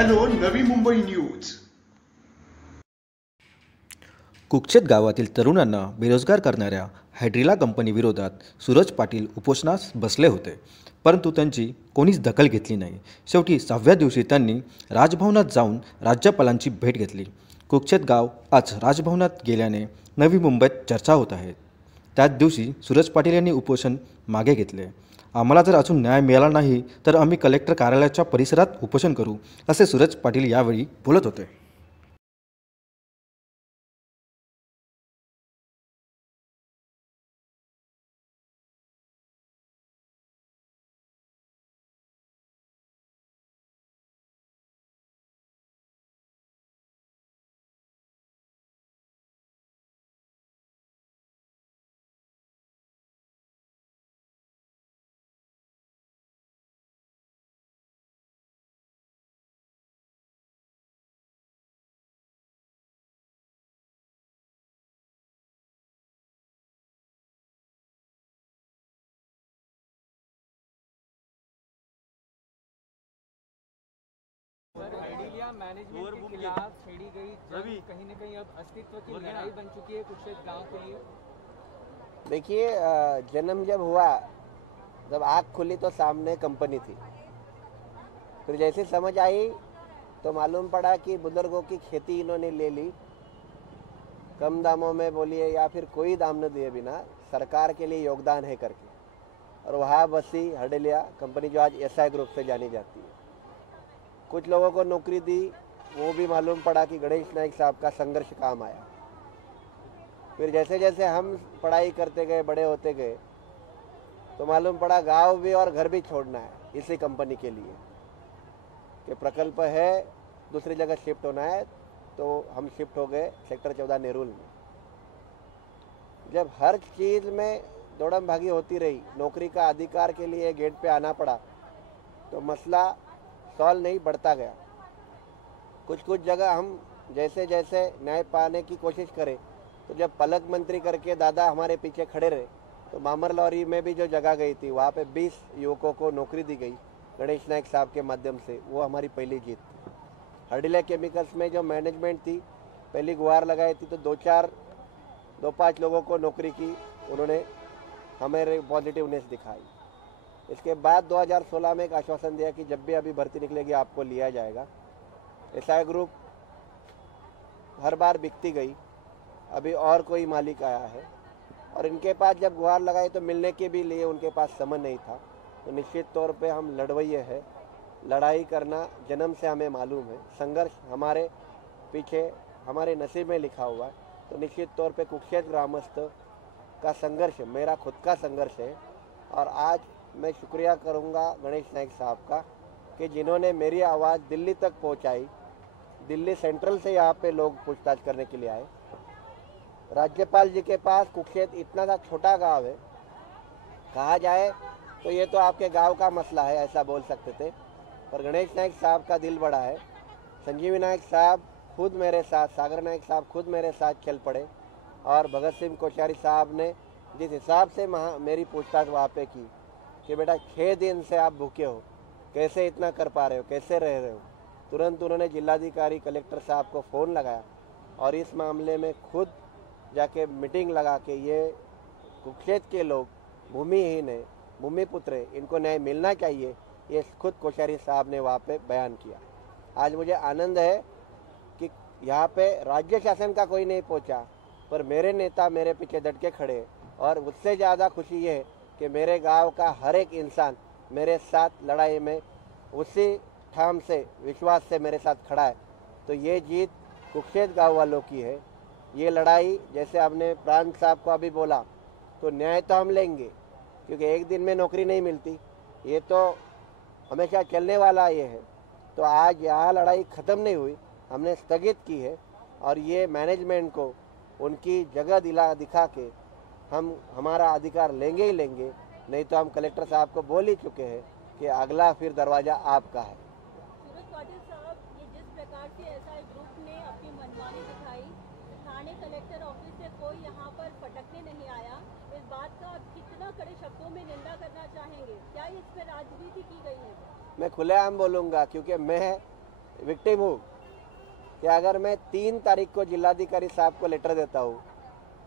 Hello Navi Mumbai news. कुक्षेत गावातील तरुणांना बेरोजगार करणाऱ्या हायड्रिला कंपनी विरोधात सूरज पाटील उपोषणास बसले होते, परंतु त्यांची कोणीच दखल घेतली नाही। शेवटी 6व्या दिवशी त्यांनी राजभवनात जाऊन राज्यपालांची भेट घेतली। कुक्षेत गाव आज राजभवनात गेल्याने नवी मुंबईत चर्चा होत आहे। त्याच दिवशी सूरज पाटील यांनी उपोषण मागे घेतले। आम्हाला जर अजून न्याय मिळाला नाही तर आम्ही कलेक्टर कार्यालयाच्या परिसरात उपोषण करू, असे सूरज पाटील यावेळी बोलत होते। हाइड्रिला मैनेजमेंट के खिलाफ छेड़ी गई जंग कहीं न कहीं अब अस्तित्व की लड़ाई बन चुकी है कुक्षेत गांव के लिए। देखिए, जन्म जब हुआ जब आँख खुली तो सामने कंपनी थी। फिर जैसे समझ आई तो मालूम पड़ा कि बुजुर्गों की खेती इन्होंने ले ली, कम दामों में बोलिए या फिर कोई दाम न दिए बिना सरकार के लिए योगदान है करके, और वहाँ बसी हाइड्रिला कंपनी जो आज एसआई ग्रुप से जानी जाती है। कुछ लोगों को नौकरी दी, वो भी मालूम पड़ा कि गणेश नाइक साहब का संघर्ष काम आया। फिर जैसे जैसे हम पढ़ाई करते गए, बड़े होते गए, तो मालूम पड़ा गांव भी और घर भी छोड़ना है इसी कंपनी के लिए, कि प्रकल्प है दूसरी जगह शिफ्ट होना है। तो हम शिफ्ट हो गए सेक्टर 14 नेरुल में। जब हर चीज़ में दौड़म भागी होती रही, नौकरी का अधिकार के लिए गेट पे आना पड़ा, तो मसला सॉल्व नहीं बढ़ता गया। कुछ कुछ जगह हम जैसे जैसे न्याय पाने की कोशिश करें, तो जब पलक मंत्री करके दादा हमारे पीछे खड़े रहे, तो मामर लॉरी में भी जो जगह गई थी वहाँ पे 20 युवकों को नौकरी दी गई गणेश नाइक साहब के माध्यम से। वो हमारी पहली जीत थी। हाइड्रिला केमिकल्स में जो मैनेजमेंट थी, पहली गुहार लगाई थी तो 2-5 लोगों को नौकरी की, उन्होंने हमें पॉजिटिवनेस दिखाई। इसके बाद 2016 में एक आश्वासन दिया कि जब भी अभी भर्ती निकलेगी आपको लिया जाएगा। एसआई ग्रुप हर बार बिकती गई, अभी और कोई मालिक आया है, और इनके पास जब गुहार लगाई तो मिलने के भी लिए उनके पास समय नहीं था। तो निश्चित तौर पे हम लड़वैये हैं, लड़ाई करना जन्म से हमें मालूम है, संघर्ष हमारे पीछे हमारे नसीब में लिखा हुआ है। तो निश्चित तौर पे कुक्षेत ग्रामस्थ का संघर्ष मेरा खुद का संघर्ष है। और आज मैं शुक्रिया करूंगा गणेश नाइक साहब का कि जिन्होंने मेरी आवाज़ दिल्ली तक पहुंचाई। दिल्ली सेंट्रल से यहाँ पे लोग पूछताछ करने के लिए आए। राज्यपाल जी के पास कुक्षेत इतना सा छोटा गांव है, कहा जाए तो ये तो आपके गांव का मसला है ऐसा बोल सकते थे, पर गणेश नाइक साहब का दिल बड़ा है। संजीवी नाइक साहब खुद मेरे साथ, सागर नाइक साहब खुद मेरे साथ चल पड़े, और भगत सिंह कोश्यारी साहब ने जिस हिसाब से मेरी पूछताछ वहाँ पे की कि बेटा 6 दिन से आप भूखे हो, कैसे इतना कर पा रहे हो, कैसे रह रहे हो, तुरंत उन्होंने जिलाधिकारी कलेक्टर साहब को फ़ोन लगाया और इस मामले में खुद जाके मीटिंग लगा के ये कुक्षेत के लोग भूमिहीन है, भूमिपुत्र है, इनको न्याय मिलना चाहिए, ये खुद कोश्यारी साहब ने वहाँ पे बयान किया। आज मुझे आनंद है कि यहाँ पे राज्य शासन का कोई नहीं पहुँचा, पर मेरे नेता मेरे पीछे डट के खड़े, और उससे ज़्यादा खुशी ये है कि मेरे गांव का हर एक इंसान मेरे साथ लड़ाई में उसी ठाम से विश्वास से मेरे साथ खड़ा है। तो ये जीत कुक्षेत गांव वालों की है। ये लड़ाई जैसे आपने प्रांत साहब को अभी बोला, तो न्याय तो हम लेंगे, क्योंकि एक दिन में नौकरी नहीं मिलती, ये तो हमेशा चलने वाला ये है। तो आज यहाँ लड़ाई ख़त्म नहीं हुई, हमने स्थगित की है, और ये मैनेजमेंट को उनकी जगह दिखा के हम हमारा अधिकार लेंगे ही लेंगे, नहीं तो हम कलेक्टर साहब को बोल ही चुके हैं कि अगला फिर दरवाज़ा आपका है। सूरज पाटिल साहब, ये जिस प्रकार से एसआई ग्रुप ने अपनी मनमानी दिखाई, थाने कलेक्टर ऑफिस से कोई यहाँ पर फटकने नहीं आया, इस बात का आप कितना कड़े शब्दों में निंदा करना चाहेंगे? क्या इस पर राजनीति की गई है? मैं खुलेआम बोलूँगा, क्योंकि मैं विक्टिम हूँ कि अगर मैं 3 तारीख को जिलाधिकारी साहब को लेटर देता हूँ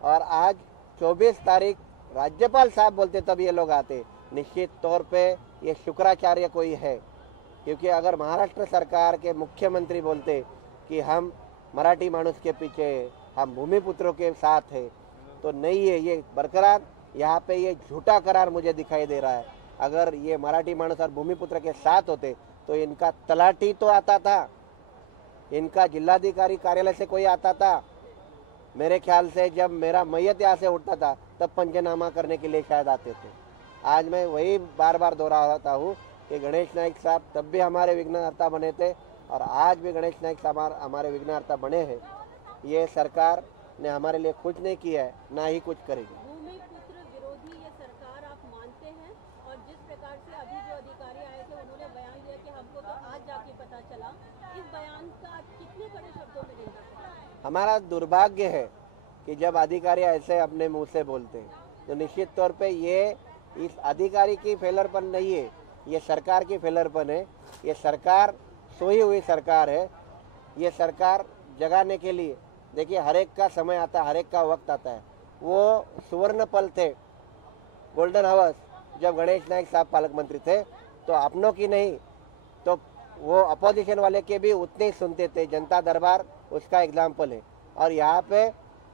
और आज 24 तारीख राज्यपाल साहब बोलते तब ये लोग आते, निश्चित तौर पे ये शुक्राचार्य कोई है। क्योंकि अगर महाराष्ट्र सरकार के मुख्यमंत्री बोलते कि हम मराठी मानुस के पीछे, हम भूमिपुत्रों के साथ है, तो नहीं है ये बरकरार। यहाँ पे ये झूठा करार मुझे दिखाई दे रहा है। अगर ये मराठी मानुस और भूमिपुत्र के साथ होते तो इनका तलाटी तो आता था, इनका जिलाधिकारी कार्यालय से कोई आता था। मेरे ख्याल से जब मेरा मैयत यहाँ से उठता था तब पंचनामा करने के लिए शायद आते थे। आज मैं वही बार बार दोहराता हूँ कि गणेश नाइक साहब तब भी हमारे विघ्नहर्ता बने थे और आज भी गणेश नाइक साहब हमारे विघ्नहर्ता बने हैं। ये सरकार ने हमारे लिए कुछ नहीं किया है, ना ही कुछ करेगी। भूमिपुत्र विरोधी ये सरकार आप मानते हैं? और जिस प्रकार से अभी जो अधिकारी आए थे उन्होंने बयान दिया कि हमको तो आज जाके पता चला, इस बयान का कितने बड़े शब्दों में निंदा करें? हमारा दुर्भाग्य है कि जब अधिकारी ऐसे अपने मुंह से बोलते हैं तो निश्चित तौर पे ये इस अधिकारी की फेलरपन नहीं है, ये सरकार की फेलरपन है। ये सरकार सोई हुई सरकार है। ये सरकार जगाने के लिए, देखिए हर एक का समय आता है, हर एक का वक्त आता है। वो सुवर्ण पल थे, गोल्डन हावर्स, जब गणेश नाइक साहब पालक मंत्री थे तो अपनों की नहीं तो वो अपोजिशन वाले के भी उतने ही सुनते थे। जनता दरबार उसका एग्जाम्पल है। और यहाँ पे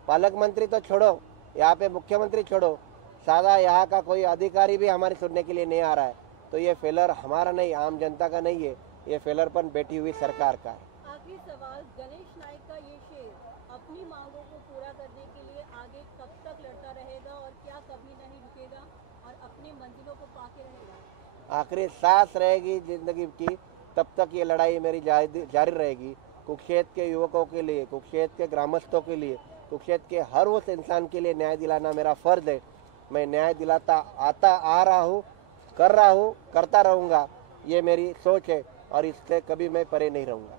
पालक मंत्री तो छोड़ो, यहाँ पे मुख्यमंत्री छोड़ो, सादा यहाँ का कोई अधिकारी भी हमारे सुनने के लिए नहीं आ रहा है। तो ये फेलर हमारा नहीं, आम जनता का नहीं है, ये फेलरपन बैठी हुई सरकार का है। आखिरी सवाल, गणेश नाइक का ये शेर अपनी मांगों को पूरा करने के लिए आगे कब तक लड़ता रहेगा और क्या कभी नहीं रुकेगा और अपनी मंजिलों को पाके रहेगा? आखिरी सांस रहेगी जिंदगी की तब तक ये लड़ाई मेरी जारी रहेगी। कुरुक्षेत्र के युवकों के लिए, कुरुक्षेत्र के ग्रामस्थों के लिए, कुरुक्षेत्र के हर उस इंसान के लिए न्याय दिलाना मेरा फर्ज है। मैं न्याय दिलाता आ रहा हूँ, कर रहा हूँ, करता रहूँगा। ये मेरी सोच है और इससे कभी मैं परे नहीं रहूँगा।